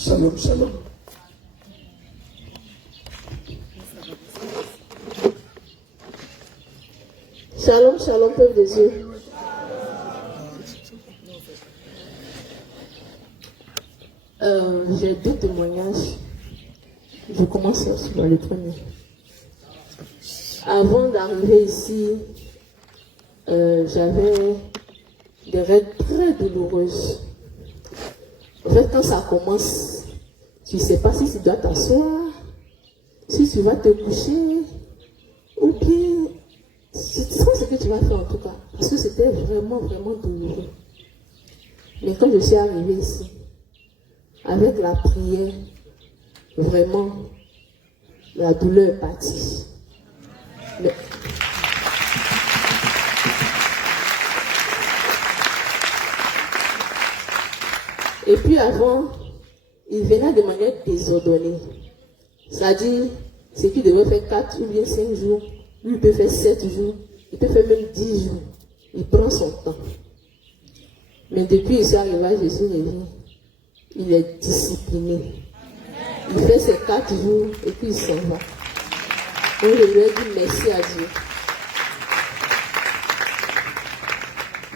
Shalom, shalom. Shalom, shalom, peuple de Dieu. J'ai deux témoignages. Je commence par le premier. Avant d'arriver ici, j'avais des règles très douloureuses. En fait, quand ça commence, tu ne sais pas si tu dois t'asseoir, si tu vas te coucher, ou bien, tu sais ce que tu vas faire en tout cas. Parce que c'était vraiment, vraiment douloureux. Mais quand je suis arrivée ici, avec la prière, vraiment, la douleur est partie. Mais... Et puis avant, il venait de manière désordonnée. C'est-à-dire, ce qui devait faire 4 ou bien 5 jours, lui il peut faire 7 jours, il peut faire même 10 jours. Il prend son temps. Mais depuis qu'il est arrivé à Jésus, il est discipliné. Il fait ses 4 jours et puis il s'en va. Donc je lui ai dit merci à Dieu.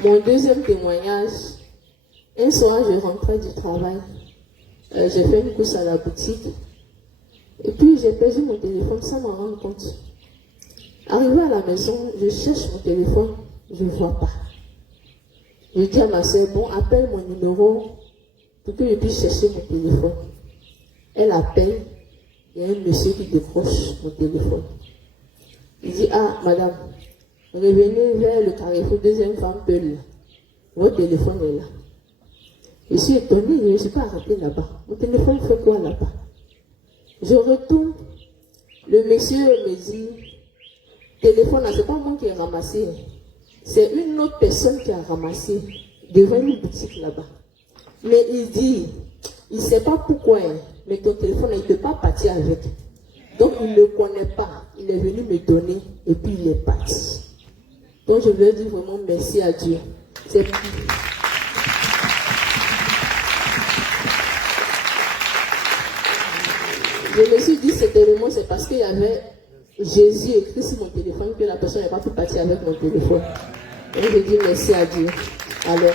Mon deuxième témoignage, un soir je rentrais du travail. J'ai fait une course à la boutique. Et puis j'ai perdu mon téléphone sans m'en rendre compte. Arrivé à la maison, je cherche mon téléphone, je ne vois pas. Je dis à ma soeur, bon, appelle mon numéro pour que je puisse chercher mon téléphone. Elle appelle, il y a un monsieur qui décroche mon téléphone. Il dit, ah, madame, revenez vers le carrefour deuxième femme Peul. Votre téléphone est là. Je suis étonnée, je ne suis pas arrêtée là-bas. Mon téléphone fait quoi là-bas? Je retourne, le monsieur me dit, téléphone là, c'est pas moi qui ai ramassé. C'est une autre personne qui a ramassé devant une boutique là-bas. Mais il dit, il ne sait pas pourquoi, mais ton téléphone, il ne peut pas partir avec. Donc il ne le connaît pas. Il est venu me donner et puis il est parti. Donc je veux dire vraiment merci à Dieu. C'est... Je me suis dit, cet élément, c'est parce qu'il y avait Jésus écrit sur mon téléphone que la personne n'a pas pu partir avec mon téléphone. Et je dis merci à Dieu. Alors.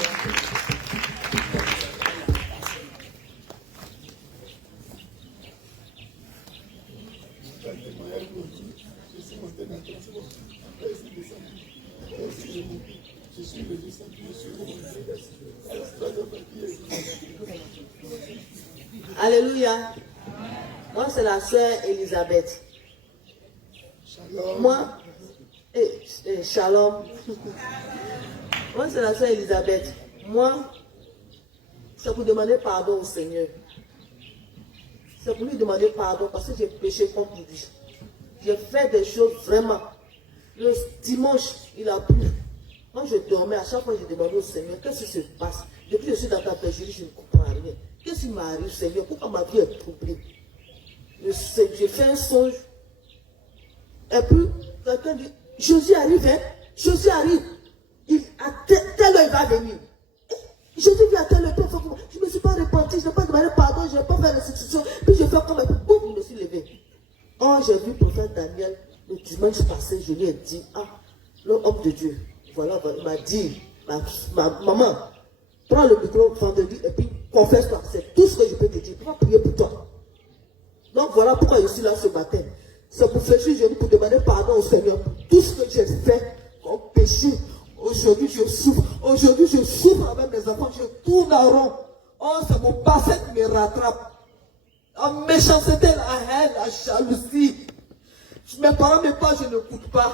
Alléluia. Moi, c'est la sœur Elisabeth. Shalom. Moi, shalom. Moi, c'est la sœur Elisabeth. Moi, c'est pour demander pardon au Seigneur. C'est pour lui demander pardon parce que j'ai péché contre lui. J'ai fait des choses vraiment. Le dimanche, il a plu. Quand je dormais, à chaque fois, je demandais au Seigneur, qu'est-ce qui se passe? Depuis que je suis dans ta péché, je ne comprends rien. Qu'est-ce qui m'arrive, Seigneur? Pourquoi ma vie est troublée? J'ai fait un songe. Et puis, quelqu'un dit, Jésus arrive, hein? Jésus arrive. À telle heure, il va venir. Jésus vient à telle heure, je ne me suis pas repenti, je n'ai pas demandé pardon, je n'ai pas fait restitution. Puis je fais comme un peu, boum, je me suis levé. Oh, j'ai vu le prophète Daniel, le dimanche passé, je lui ai dit, ah, l'homme de Dieu, voilà, il m'a dit, ma maman, prends le micro vendredi et puis confesse-toi. C'est tout ce que je peux te dire. Je vais prier pour toi. Donc voilà pourquoi je suis là ce matin. C'est pour fléchir les genoux, pour demander pardon au Seigneur pour tout ce que j'ai fait comme péché. Aujourd'hui je souffre. Aujourd'hui je souffre avec mes enfants. Je tourne en rond. Oh, c'est mon passé qui me rattrape. La méchanceté, la haine, la jalousie. Mes parents me parlent, je n'écoute pas.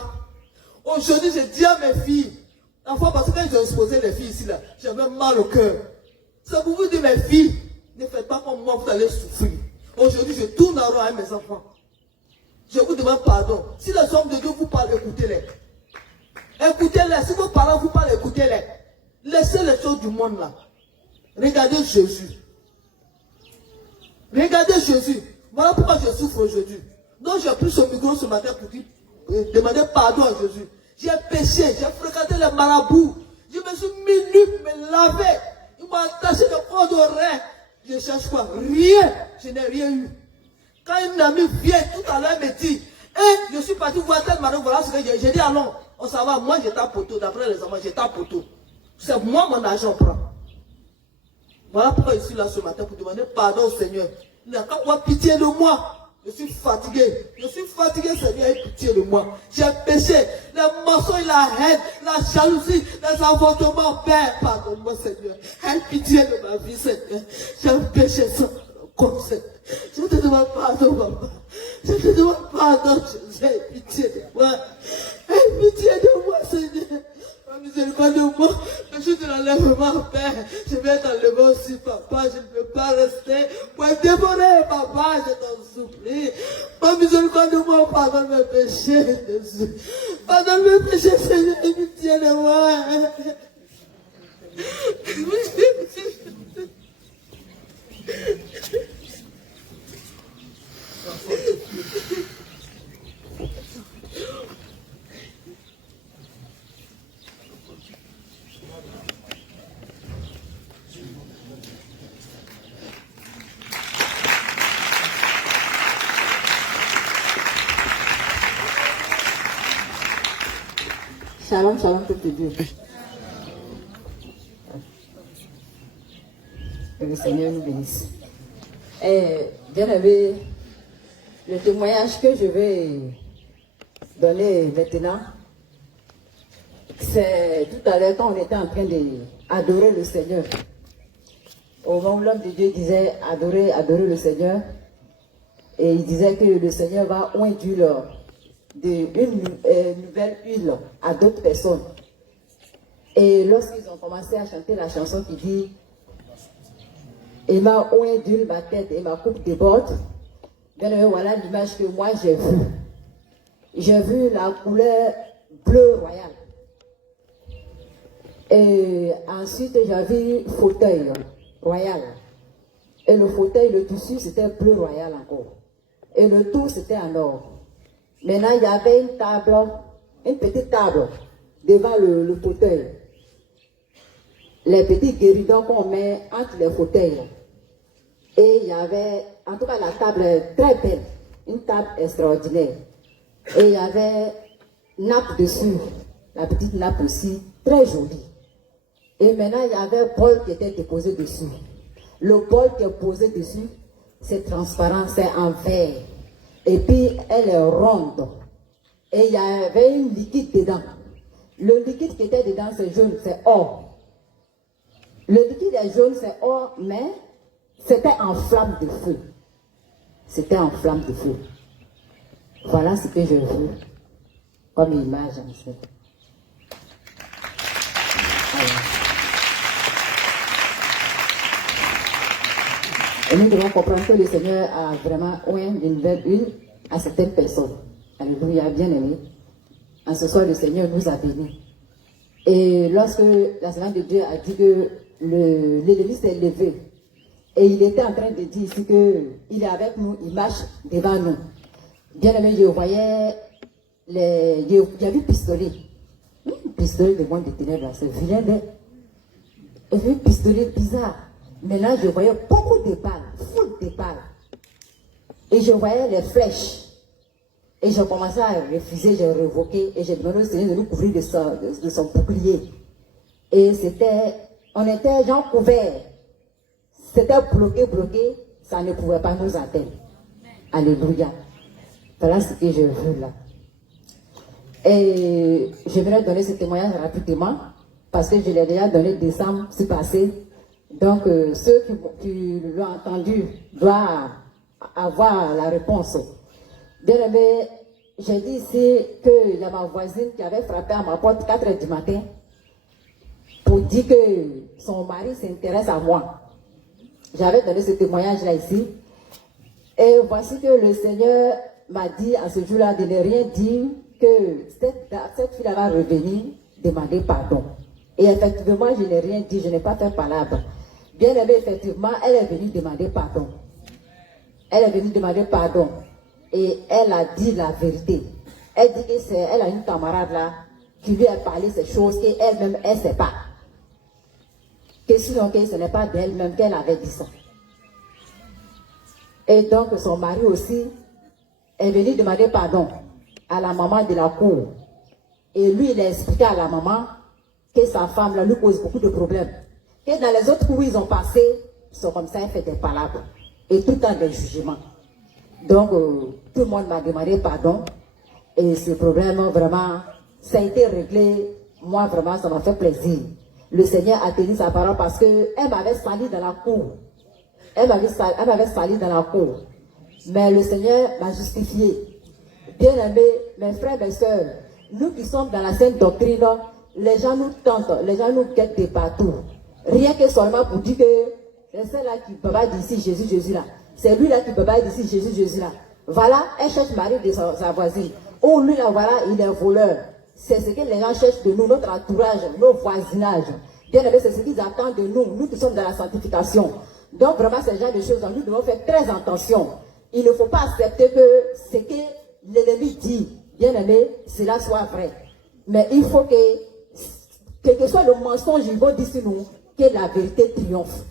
Aujourd'hui je dis à mes filles, enfin parce que quand j'ai exposé les filles ici là, j'avais mal au cœur. C'est pour vous dire mes filles, ne faites pas comme moi, vous allez souffrir. Aujourd'hui, je tourne en rond avec mes enfants. Je vous demande pardon. Si les hommes de Dieu vous parlent, écoutez-les. Écoutez-les. Si vos parents vous parlent, écoutez-les. Laissez les choses du monde là. Regardez Jésus. Regardez Jésus. Voilà pourquoi je souffre aujourd'hui. Donc j'ai pris ce micro ce matin pour dire, demander pardon à Jésus. J'ai péché, j'ai fréquenté les marabouts. Je me suis mis nu, me laver. Ils m'ont attaché le corps d'oreille. Je cherche quoi? Rien. Je n'ai rien eu. Quand une amie vient tout à l'heure me dit, je suis parti voir tel madame, voilà ce que j'ai dit, allons, on s'en va, moi j'étais à poteau, d'après les enfants, j'étais à poteau. C'est moi mon argent prend. Voilà pourquoi je suis là ce matin pour demander pardon au Seigneur. Il n'a qu'à avoir pitié de moi. Je suis fatigué. Je suis fatigué, Seigneur, aie pitié de moi. J'ai péché. Les mensonges, la haine, la jalousie, les avortements. Père, pardonne-moi, Seigneur. Aie pitié de ma vie, Seigneur. J'ai péché sans conseil. Je te demande pardon, papa. Je te demande pardon, Jésus. Aie pitié de moi. Aie pitié de moi, Seigneur. Miséricorde de moi, je suis de l'enlèvement, Père. Je vais t'enlever aussi, papa. Je ne peux pas rester. Pour dévorer, papa, je t'en supplie. Oh, miséricorde de moi, pardonne mes péchés, Jésus. Pardonne mes péchés, Seigneur, pitié de moi. Shalom, shalom, peuple de Dieu. Que le Seigneur nous bénisse. Bien aimé, le témoignage que je vais donner maintenant, c'est tout à l'heure quand on était en train d'adorer le Seigneur. Au moment où l'homme de Dieu disait adorer le Seigneur, et il disait que le Seigneur va oindre une nouvelle huile à d'autres personnes. Et lorsqu'ils ont commencé à chanter la chanson qui dit « Il m'a oint d'huile ma tête et ma coupe déborde », bien aimé, voilà l'image que moi j'ai vue. J'ai vu la couleur bleu royal. Et ensuite j'ai vu fauteuil royal. Et le fauteuil, le tissu, c'était bleu royal encore. Et le tout, c'était en or. Maintenant, il y avait une table, une petite table devant le fauteuil. Les petits guéridons qu'on met entre les fauteuils. Et il y avait, en tout cas, la table très belle, une table extraordinaire. Et il y avait une nappe dessus, la petite nappe aussi, très jolie. Et maintenant, il y avait un bol qui était déposé dessus. Le bol qui est posé dessus, c'est transparent, c'est en verre. Et puis, elle est ronde. Et il y avait un liquide dedans. Le liquide qui était dedans, c'est jaune, c'est or. Le liquide est jaune, c'est or, mais c'était en flamme de feu. C'était en flamme de feu. Voilà ce que j'ai vu comme image. Et nous devons comprendre que le Seigneur a vraiment oint une nouvelle huile à certaines personnes. Alléluia, bien aimé. En ce soir, le Seigneur nous a bénis. Et lorsque la servante de Dieu a dit que l'ennemi s'est levé, et il était en train de dire ici qu'il est avec nous, il marche devant nous. Bien aimé, je voyais j'ai vu pistolet. Pistolet de monde de ténèbres, c'est vilain, mais j'ai vu pistolet bizarre. Mais là, je voyais beaucoup de balles, foule de balles. Et je voyais les flèches. Et j'ai commencé à refuser, j'ai révoqué. Et j'ai demandé au Seigneur de nous couvrir de son bouclier. Et on était gens couverts. C'était bloqué, ça ne pouvait pas nous atteindre. Alléluia. Voilà ce que j'ai vu là. Et je voudrais donner ce témoignage rapidement, parce que je l'ai déjà donné décembre, c'est passé. Donc, ceux qui l'ont entendu doivent avoir la réponse. Bien aimé, j'ai dit ici qu'il y a ma voisine qui avait frappé à ma porte 4 h du matin pour dire que son mari s'intéresse à moi. J'avais donné ce témoignage-là ici. Et voici que le Seigneur m'a dit à ce jour-là de ne rien dire, que cette fille va revenir demander pardon. Et effectivement, je n'ai rien dit, je n'ai pas fait palabre. Bien aimé, effectivement, elle est venue demander pardon. Elle est venue demander pardon. Et elle a dit la vérité. Elle dit qu'elle a une camarade là qui lui a parlé ces choses qu'elle-même, elle ne sait pas. Que sinon, que ce n'est pas d'elle-même qu'elle avait dit ça. Et donc son mari aussi est venu demander pardon à la maman de la cour. Et lui, il a expliqué à la maman que sa femme là, lui pose beaucoup de problèmes. Et dans les autres cours, ils ont passé, ils sont comme ça, ils font des palabres. Et tout le temps des jugements. Donc, tout le monde m'a demandé pardon. Et ce problème, vraiment, ça a été réglé. Moi, vraiment, ça m'a fait plaisir. Le Seigneur a tenu sa parole parce qu'elle m'avait sali dans la cour. Elle m'avait sali dans la cour. Mais le Seigneur m'a justifié. Bien aimé, mes frères, mes soeurs, nous qui sommes dans la sainte doctrine, les gens nous tentent, les gens nous guettent de partout. Rien que seulement pour dire que c'est celle-là qui peut pas dire ici Jésus, Jésus là. C'est lui là qui peut pas dire ici Jésus, Jésus là. Voilà, elle cherche mari de sa voisine. Oh, lui là, voilà, il est voleur. C'est ce que les gens cherchent de nous, notre entourage, nos voisinages. Bien aimé, c'est ce qu'ils attendent de nous, nous qui sommes dans la sanctification. Donc vraiment, ce genre de choses, nous devons faire très attention. Il ne faut pas accepter que ce que l'ennemi dit, bien aimé, cela soit vrai. Mais il faut que, quel que soit le mensonge, il va dire sur nous, que la vérité triomphe.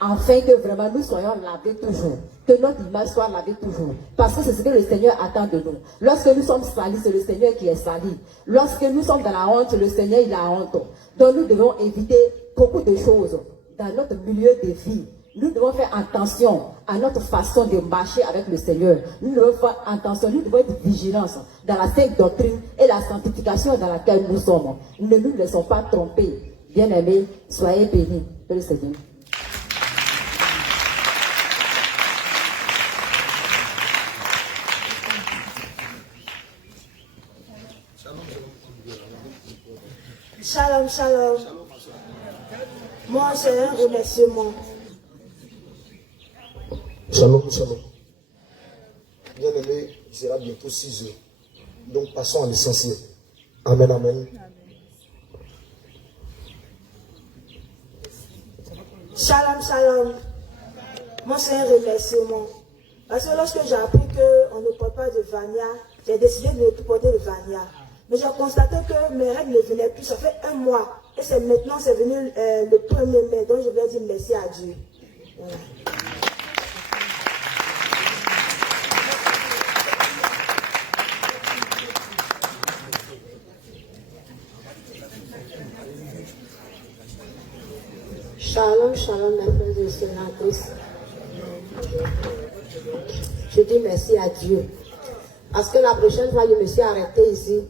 Afin que vraiment nous soyons lavés toujours. Que notre image soit lavée toujours. Parce que c'est ce que le Seigneur attend de nous. Lorsque nous sommes salis, c'est le Seigneur qui est sali. Lorsque nous sommes dans la honte, le Seigneur il a honte. Donc nous devons éviter beaucoup de choses dans notre milieu de vie. Nous devons faire attention à notre façon de marcher avec le Seigneur. Nous devons faire attention, nous devons être vigilants dans la sainte doctrine et la sanctification dans laquelle nous sommes. Ne nous laissons pas tromper. Bien-aimés, soyez bénis. Que le Seigneur. Shalom, shalom. Moi, c'est un remerciement. Shalom, shalom. Bien aimé, il sera bientôt 6 heures. Donc passons à l'essentiel. Amen, amen. Shalom, shalom. Moi, c'est un remerciement. Parce que lorsque j'ai appris qu'on ne porte pas de Vania, j'ai décidé de ne plus porter de Vania. Mais j'ai constaté que mes règles ne venaient plus. Ça fait 1 mois. Et c'est maintenant, c'est venu le 1er mai. Donc, je voulais dire merci à Dieu. Voilà. Shalom, shalom, mes frères et sœurs en Christ. Je dis merci à Dieu. Parce que la prochaine fois, je me suis arrêtée ici.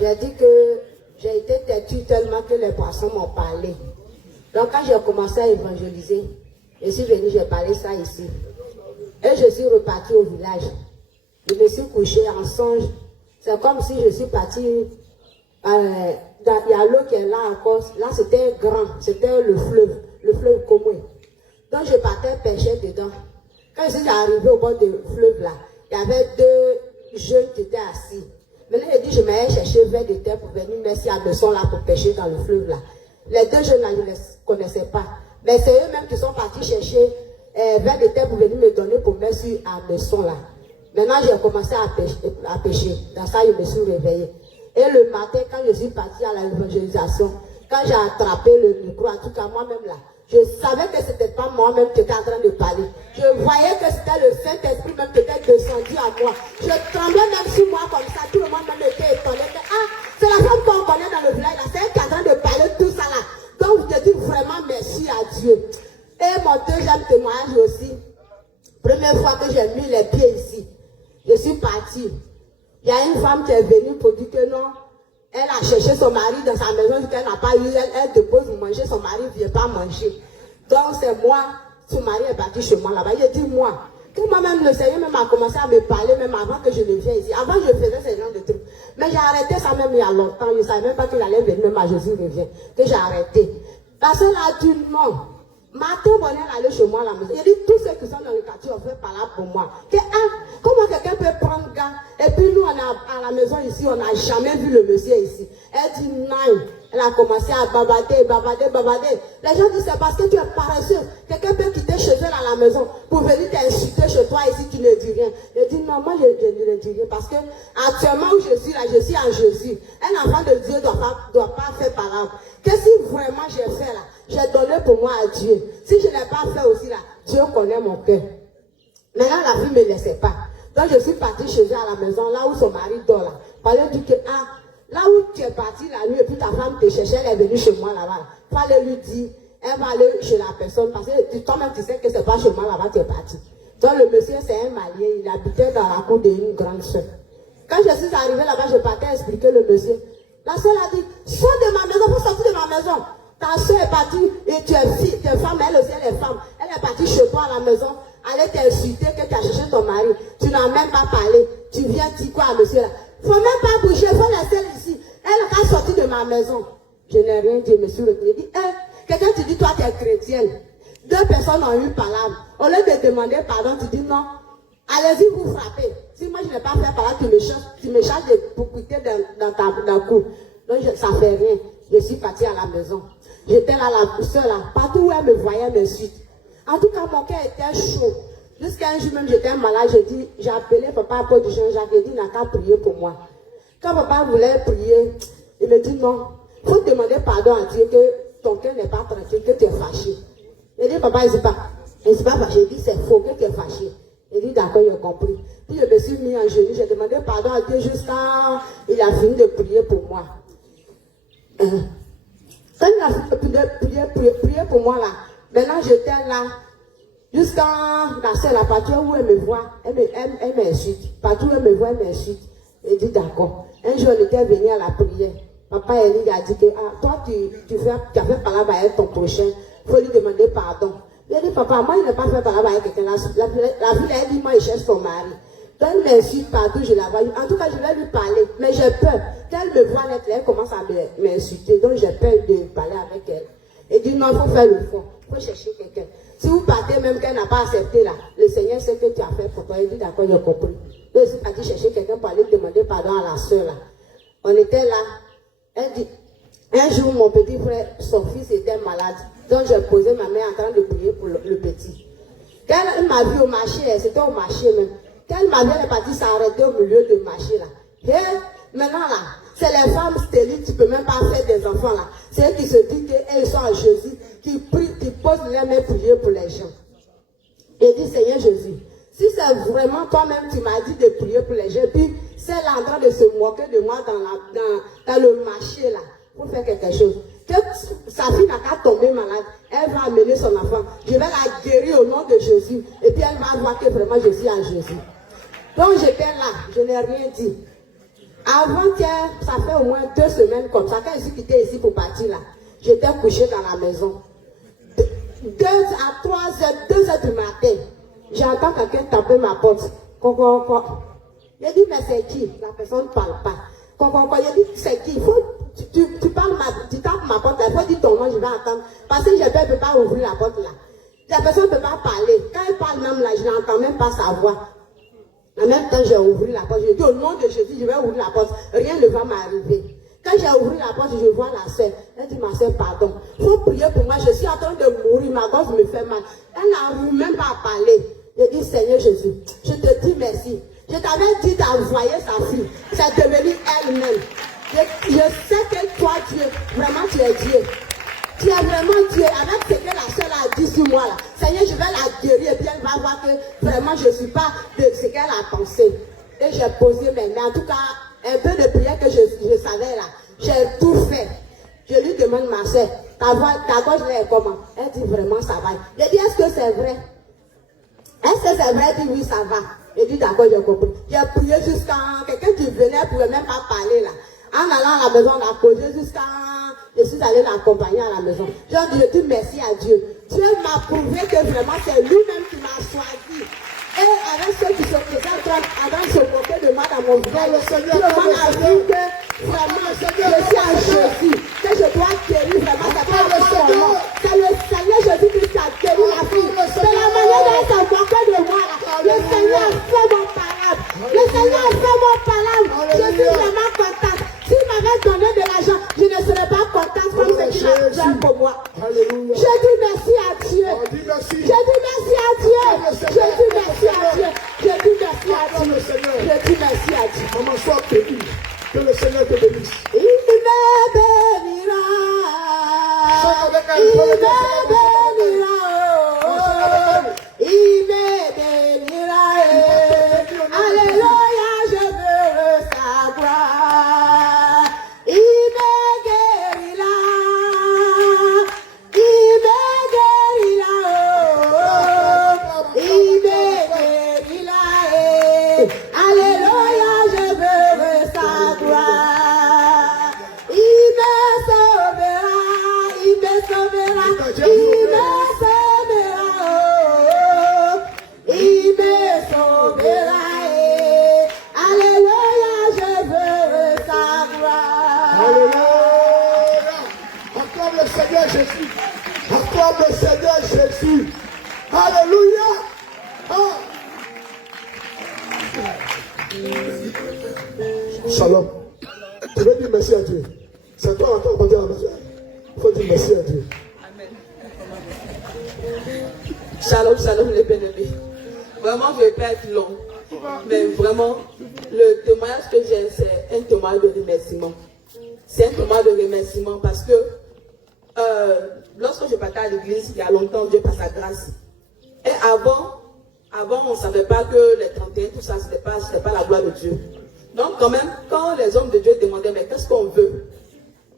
J'ai dit que j'ai été têtue tellement que les poissons m'ont parlé. Donc quand j'ai commencé à évangéliser, je suis venue, j'ai parlé ça ici. Et je suis repartie au village. Je me suis couchée en songe. C'est comme si je suis partie... il y a l'eau qui est là encore. Là, c'était grand. C'était le fleuve commun. Donc, je partais pêcher dedans. Quand je suis arrivée au bord du fleuve là, il y avait 2 jeunes qui étaient assis. Maintenant, j'ai dit, je m'allais chercher vers de terre pour venir mettre à Messon là pour pêcher dans le fleuve là. Les 2 jeunes là, je ne les connaissais pas. Mais c'est eux-mêmes qui sont partis chercher vers de terre pour venir me donner pour mettre à Messon là. Maintenant, j'ai commencé à pêcher. Dans ça, je me suis réveillée. Et le matin, quand je suis partie à l'évangélisation, quand j'ai attrapé le micro, en tout cas moi-même là, je savais que ce n'était pas moi-même qui était en train de parler. Je voyais que c'était le Saint-Esprit même qui était descendu à moi. Je tremblais même sur moi comme ça. Tout le monde même était étonné. C'est la femme qu'on connaît dans le village là. C'est elle qui est en train de parler tout ça là. Donc je dis vraiment merci à Dieu. Et mon deuxième témoignage aussi. Première fois que j'ai mis les pieds ici, je suis partie. Il y a une femme qui est venue pour dire que non, elle a cherché son mari dans sa maison, qu'elle n'a pas eu, elle dépose manger, son mari ne vient pas manger. Donc c'est moi, son mari est parti chez moi là-bas. Il a dit moi, que moi-même le Seigneur même a commencé à me parler même avant que je ne vienne ici. Avant je faisais ce genre de trucs. Mais j'ai arrêté ça même il y a longtemps. Je ne savais même pas qu'il allait venir même à Jésus revient. Que j'ai arrêté. Parce que là, dit non. Matin, on est allé chez moi à la maison. Il dit, tous ceux qui sont dans le quartier ont fait par là pour moi. Que, comment quelqu'un peut prendre gars? Et puis nous, à la maison ici, on n'a jamais vu le monsieur ici. Elle dit, non. Elle a commencé à bavarder. Les gens disent, c'est parce que tu es paresseux. Quelqu'un peut quitter chez elle à la maison pour venir t'insulter chez toi ici, tu ne dis rien. Elle dit, non, moi, je ne dis rien. Parce que actuellement où je suis là, je suis en Jésus. Un enfant de Dieu ne doit pas faire parole. Qu'est-ce que vraiment j'ai fait là? J'ai donné pour moi à Dieu. Si je n'ai pas fait aussi là, Dieu connaît mon cœur. Maintenant, la fille ne me laissait pas. Donc, je suis partie chez elle à la maison, là où son mari dort là. Fallait dire que, ah, là où tu es parti la nuit et puis ta femme te cherchait, elle est venue chez moi là-bas. Fallait lui dire, elle va aller chez la personne parce que toi-même tu sais que c'est pas chez moi là-bas tu es parti. Donc, le monsieur, c'est un Malien, il habitait dans la cour d'une grande soeur. Quand je suis arrivée là-bas, je partais expliquer le monsieur. La soeur a dit, sors de ma maison, faut sortir de ma maison. Ta soeur est partie et tu es fille, tu es femme, elle aussi elle est femme. Elle est partie chez toi à la maison, elle t'insulter que tu as cherché ton mari. Tu n'as même pas parlé. Tu viens dire quoi à monsieur là? Faut même pas bouger, faut laisser ici. Elle a sorti de ma maison. Je n'ai rien dit, monsieur le dit, quelqu'un te dit, toi tu es chrétienne. Deux personnes ont eu palabre. Au lieu de demander pardon, tu dis non. Allez-y, vous frappez. Si moi je n'ai pas fait palabre, tu me charges de propriété dans ta cour. Donc ça ne fait rien. Je suis partie à la maison. J'étais là, la soeur là. Partout où elle me voyait, elle m'insulte. En tout cas, mon cœur était chaud. Jusqu'à un jour même, j'étais malade. J'ai appelé papa Paul Duchamp. J'ai dit, il n'a qu'à prier pour moi. Quand papa voulait prier, il me dit non. Il faut demander pardon à Dieu que ton cœur n'est pas tranquille, que tu es fâché. Il dit, papa, il ne s'est pas fâché. Il dit, c'est faux, que tu es fâché. Il dit, d'accord, il a compris. Puis je me suis mis en genoux. J'ai demandé pardon à Dieu jusqu'à il a fini de prier pour moi. Quand il a fini de prier pour moi là, maintenant j'étais là. Jusqu'à la seule, la partie où elle me voit, elle m'insulte. Partout où elle me voit, elle m'insulte. Elle dit d'accord. Un jour, elle était venue à la prière. Papa Elie a dit que toi, tu as fait palabre avec ton prochain. Il faut lui demander pardon. Il a dit, papa, moi, il n'a pas fait palabre avec quelqu'un. La fille, elle dit, moi, il cherche son mari. Donc, elle m'insulte partout, je la vois. En tout cas, je vais lui parler. Mais j'ai peur. Quand elle me voit l'être, elle commence à m'insulter. Donc, j'ai peur de parler avec elle. Elle dit, non, il faut faire le fond. Il faut chercher quelqu'un. Si vous partez même qu'elle n'a pas accepté là, le Seigneur sait que tu as fait pour toi. Il dit, d'accord, il a compris. Donc, je suis partie chercher quelqu'un pour aller demander pardon à la soeur là. On était là. Elle dit, un jour, mon petit frère, son fils était malade. Donc, j'ai posé ma main en train de prier pour le petit. Quand elle m'a vu au marché, c'était au marché même. Quand elle m'a vu, elle est partie s'arrêter au milieu du marché là. Et maintenant là, c'est les femmes stériles, tu ne peux même pas faire des enfants là. C'est elles qui se disent qu'elles sont en Jésus, qui prient, qui posent les mains pour prier pour les gens. Et dit, Seigneur Jésus, si c'est vraiment toi-même, tu m'as dit de prier pour les gens, puis c'est là en train de se moquer de moi dans le marché là, pour faire quelque chose. Que sa fille n'a qu'à tomber malade, elle va amener son enfant. Je vais la guérir au nom de Jésus. Et puis elle va voir que vraiment je suis en Jésus. Donc j'étais là, je n'ai rien dit. Avant-hier, ça fait au moins 2 semaines comme ça, quand je suis quittée ici pour partir là, j'étais couchée dans la maison. 2 à 3 heures, 2 heures du matin, j'entends quelqu'un taper ma porte. J'ai dit, mais c'est qui? La personne ne parle pas. J'ai dit, c'est qui? Tu parles, tu tapes ma porte, il faut dire ton nom, je vais entendre. Parce que je ne peux pas ouvrir la porte là. La personne ne peut pas parler. Quand elle parle même là, je n'entends même pas sa voix. En même temps, j'ai ouvert la porte. Je dis au nom de Jésus, je vais ouvrir la porte. Rien ne va m'arriver. Quand j'ai ouvert la porte, je vois la sœur. Elle dit, ma sœur, pardon. Il faut prier pour moi. Je suis en train de mourir. Ma gorge me fait mal. Elle n'arrive même pas à parler. Je dis, Seigneur Jésus, je te dis merci. Je t'avais dit d'envoyer sa fille. C'est devenu elle-même. Je sais que toi, Dieu, vraiment tu es Dieu. Tu es vraiment Dieu. Avec ce que la sœur a dit sur moi là. Seigneur, je vais la guérir et puis elle va voir que vraiment je ne suis pas de ce qu'elle a pensé. Et j'ai posé mes mains. En tout cas, un peu de prière que je savais là. J'ai tout fait. Je lui demande, ma soeur, ta gorge là est comment? Elle dit vraiment ça va. Je dis, est-ce que c'est vrai? Est-ce que c'est vrai? Elle dit oui, ça va. Je dis d'accord, j'ai compris. J'ai prié jusqu'à quelqu'un qui venait ne pouvait même pas parler là. En allant à la maison, on a causé jusqu'à... Je suis allée l'accompagner à la maison. Je dis merci à Dieu. Dieu m'a prouvé que vraiment c'est lui-même qui m'a choisi. Et avec ceux qui se présentent avant de se moquer de moi dans mon village, le monde a vu que vraiment je suis en Jésus. Que je dois guérir vraiment. C'est pas le nom. C'est le Seigneur Jésus qui a guéri la fille. C'est la manière dont elle s'est moquée de moi. Le Seigneur a fait mon palabre. Le Seigneur a fait mon palabre. Je suis vraiment contente. S'il m'avait donné de l'argent, je ne serais pas contente comme ce qu'il a fait pour moi. Alléluia. Je dis merci à Dieu. Je dis merci à Dieu. Je dis merci à Dieu. Je dis merci à Dieu. Je dis merci à Dieu. Maman, sois bénie. Que le Seigneur te bénisse. Il me bénira. Il me bénira. Alléluia. Ah. Shalom. Tu veux dire merci à Dieu. C'est toi encore pour dire à Dieu. Il faut dire merci à Dieu. Amen. Shalom, shalom les bien-aimés. Vraiment, je ne vais pas être long. Mais vraiment, le témoignage que j'ai, c'est un témoignage de remerciement. C'est un témoignage de remerciement parce que lorsque je partais à l'église, il y a longtemps, Dieu par sa grâce. Et avant, on ne savait pas que les 31, tout ça, ce n'était pas la gloire de Dieu. Donc quand même, quand les hommes de Dieu demandaient, mais qu'est-ce qu'on veut?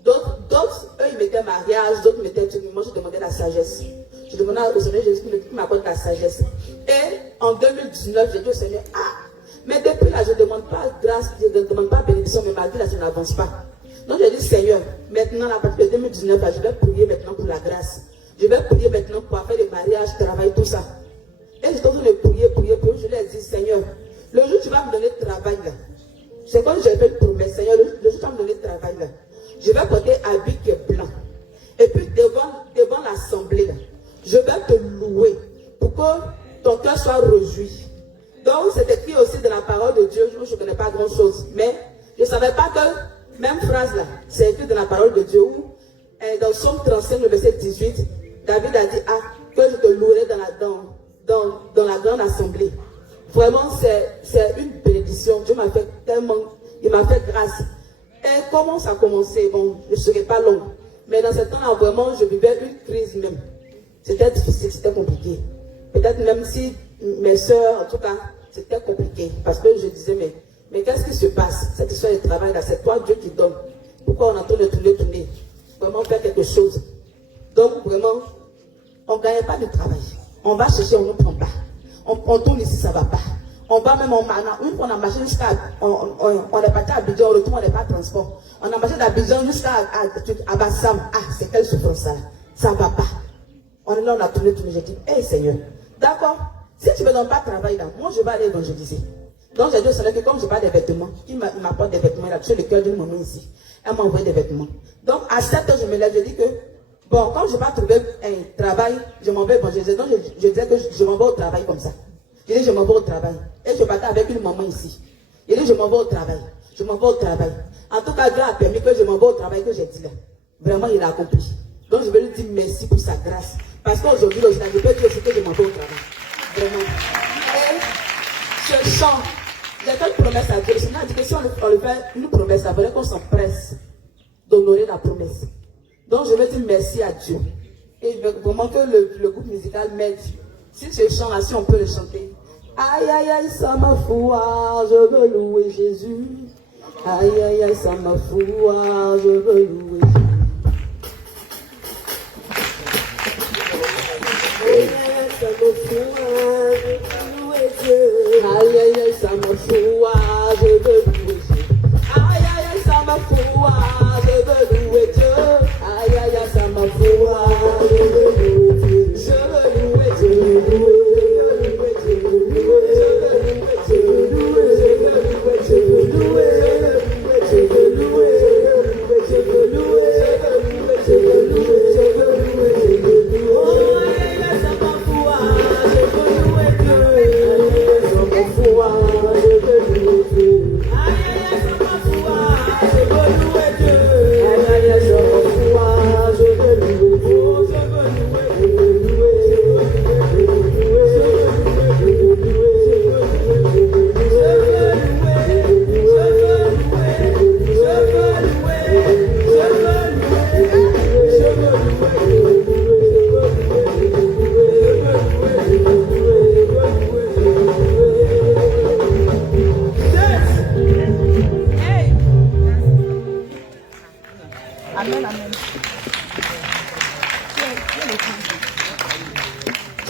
D'autres, eux, ils mettaient mariage, d'autres mettaient tout. Moi, je demandais la sagesse. Je demandais au Seigneur Jésus qui m'accorde la sagesse. Et en 2019, j'ai dit au Seigneur, mais depuis là, je ne demande pas grâce, je ne demande pas bénédiction, mais ma vie là, je n'avance pas. Donc j'ai dit, Seigneur, maintenant, à partir de 2019, là, je vais prier maintenant pour la grâce. Je vais prier maintenant pour faire des mariages, travail, tout ça. Et j'étais en train de prier. Je lui ai dit, Seigneur, le jour où tu vas me donner le travail là, c'est quand j'ai fait une promesse, Seigneur, le jour où tu vas me donner le travail là, je vais porter un habit qui est blanc. Et puis devant l'assemblée là, je vais te louer pour que ton cœur soit réjoui. Donc c'est écrit aussi dans la parole de Dieu. Je ne connais pas grand chose, mais je ne savais pas que même phrase là, c'est écrit dans la parole de Dieu où dans Psaume 35, le verset 18, David a dit que je te louerai dans la grande assemblée. Vraiment, c'est une bénédiction. Dieu m'a fait tellement, il m'a fait grâce. Et comment ça a commencé? Bon, je ne serai pas long. Mais dans ce temps-là, vraiment, je vivais une crise même. C'était difficile, c'était compliqué. Peut-être même si mes soeurs, en tout cas, c'était compliqué. Parce que je disais, mais qu'est-ce qui se passe? Cette histoire de travail là, c'est toi Dieu qui donne. Pourquoi on entend de tourner? Vraiment faire quelque chose. Donc vraiment, on ne gagne pas de travail. On va chercher, on ne prend pas. On tourne ici, ça ne va pas. On va même en Mana. Une fois on a marché jusqu'à. On est parti à Abidjan, on retourne, on n'est pas à transport. On a marché d'Abidjan jusqu'à Bassam. C'est quelle souffrance ça? Ça ne va pas. On est là, on a tourné. J'ai dit, hey Seigneur, d'accord, si tu ne me donnes pas de travail là, moi je vais aller évangéliser. Donc j'ai dit au Seigneur que comme je n'ai pas de vêtements, il m'apporte des vêtements, il a touché le cœur d'une maman ici. Elle m'a envoyé des vêtements. Donc à 7 heures, je me lève, je dis que, bon, comme je n'ai pas trouvé un travail, je m'en vais évangéliser. Donc je disais que je m'en vais au travail comme ça. Je dis, je m'en vais au travail. Et je partais avec une maman ici. Je dis, je m'en vais au travail. Je m'en vais au travail. En tout cas, Dieu a permis que je m'en vais au travail que j'ai dit là. Vraiment, il a accompli. Donc je vais lui dire merci pour sa grâce. Parce qu'aujourd'hui, je peux dire aussi que je m'en vais au travail. Vraiment. Et je chante. J'ai fait une promesse à Dieu. Le Seigneur a dit que si on lui fait une promesse, il faudrait qu'on s'empresse d'honorer la promesse. Donc je vais dire merci à Dieu. Et vraiment que le groupe musical m'aide. Si ce chant là, si on peut le chanter. Aïe aïe aïe, ça m'a foi, je veux louer Jésus. Aïe aïe aïe, ça m'a foi, je veux louer Jésus. Aïe aïe aïe, ça me fout, je veux louer Dieu. Aïe aïe aïe, ça me fout, je veux louer Dieu. Aïe aïe aïe, ça me fout, je veux louer Dieu. Je veux louer Dieu.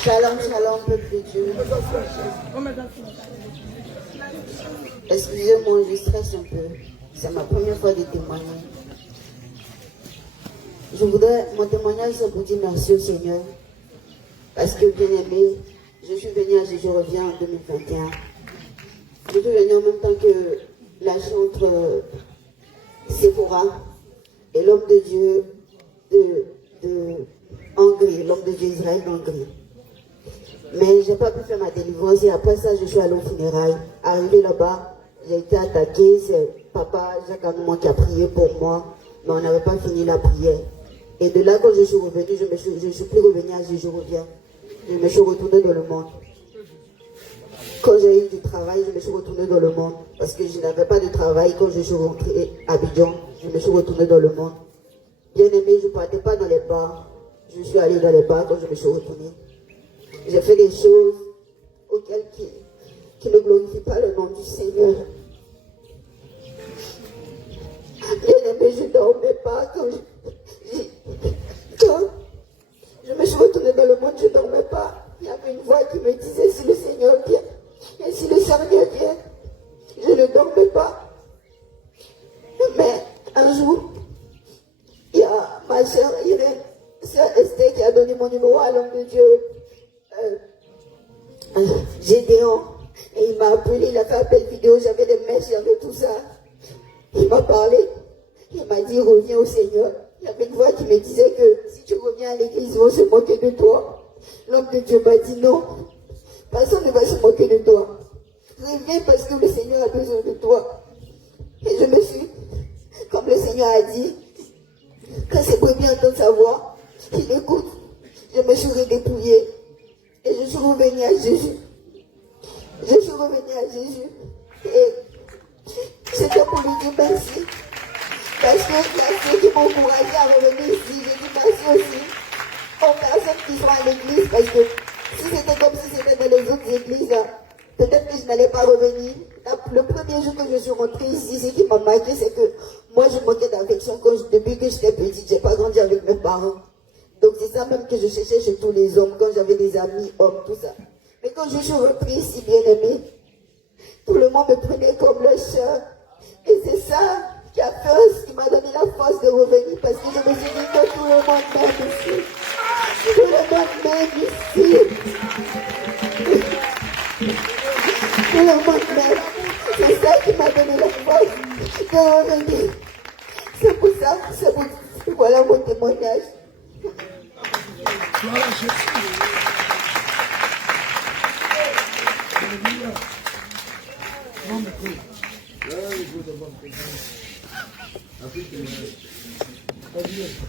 Shalom, shalom, peuple de Dieu. Excusez-moi, je stresse un peu. C'est ma première fois de témoigner. Mon témoignage, c'est pour dire merci au Seigneur. Parce que, bien aimé, je suis venue à Jésus reviens en 2021. Je suis venue en même temps que l'agent entre Sephora et l'homme de Dieu de Hongrie, l'homme de Dieu Israël d'Hongrie. Mais j'ai pas pu faire ma délivrance et après ça, je suis allée au funérailles. Arrivé là-bas, j'ai été attaquée. C'est papa Jacques Anouma qui a prié pour moi, mais on n'avait pas fini la prière. Et de là, quand je suis revenue, je ne suis plus revenue à Jésus revient. Je me suis retournée dans le monde. Quand j'ai eu du travail, je me suis retournée dans le monde. Parce que je n'avais pas de travail. Quand je suis rentrée à Abidjan, je me suis retournée dans le monde. Bien aimé, je ne partais pas dans les bars. Je suis allée dans les bars quand je me suis retournée. J'ai fait des choses auxquelles qui ne glorifient pas le nom du Seigneur. Bien aimé, je ne dormais pas quand je me suis retournée dans le monde, je ne dormais pas. Il y avait une voix qui me disait, si le Seigneur vient, et si le Seigneur vient, je ne dormais pas. Mais un jour, il y a ma soeur Irène, soeur Esther, qui a donné mon numéro à l'homme de Dieu, Gédéon, et il m'a appelé, il a fait appel vidéo, j'avais des mèches, j'avais tout ça. Il m'a parlé, il m'a dit, reviens au Seigneur. Il y avait une voix qui me disait que si tu reviens à l'église, ils vont se moquer de toi. L'homme de Dieu m'a dit non, personne ne va se moquer de toi. Reviens parce que le Seigneur a besoin de toi. Et je me suis, comme le Seigneur a dit, quand c'est brebis entendre sa voix, il écoute. Je me suis redépouillée et je suis revenue à Jésus. Je suis revenue à Jésus et c'était pour lui dire merci. Parce que il y a ceux qui m'ont encouragé à revenir ici. Je dis merci aussi aux personnes qui sont à l'église. Parce que si c'était comme si c'était dans les autres églises, peut-être que je n'allais pas revenir. Le premier jour que je suis rentrée ici, ce qui m'a marqué, c'est que moi je manquais d'affection depuis que j'étais petite. Je n'ai pas grandi avec mes parents. Donc c'est ça même que je cherchais chez tous les hommes, quand j'avais des amis, hommes, tout ça. Mais quand je suis reprise ici, bien aimée, tout le monde me prenait comme leur soeur. Et c'est ça qui m'a donné la force de revenir, parce que je me suis dit que tout le monde m'aime ici. Tout le monde m'aime ici. Tout le monde m'aime. C'est ça qui m'a donné la force de revenir. C'est pour ça, voilà mon témoignage.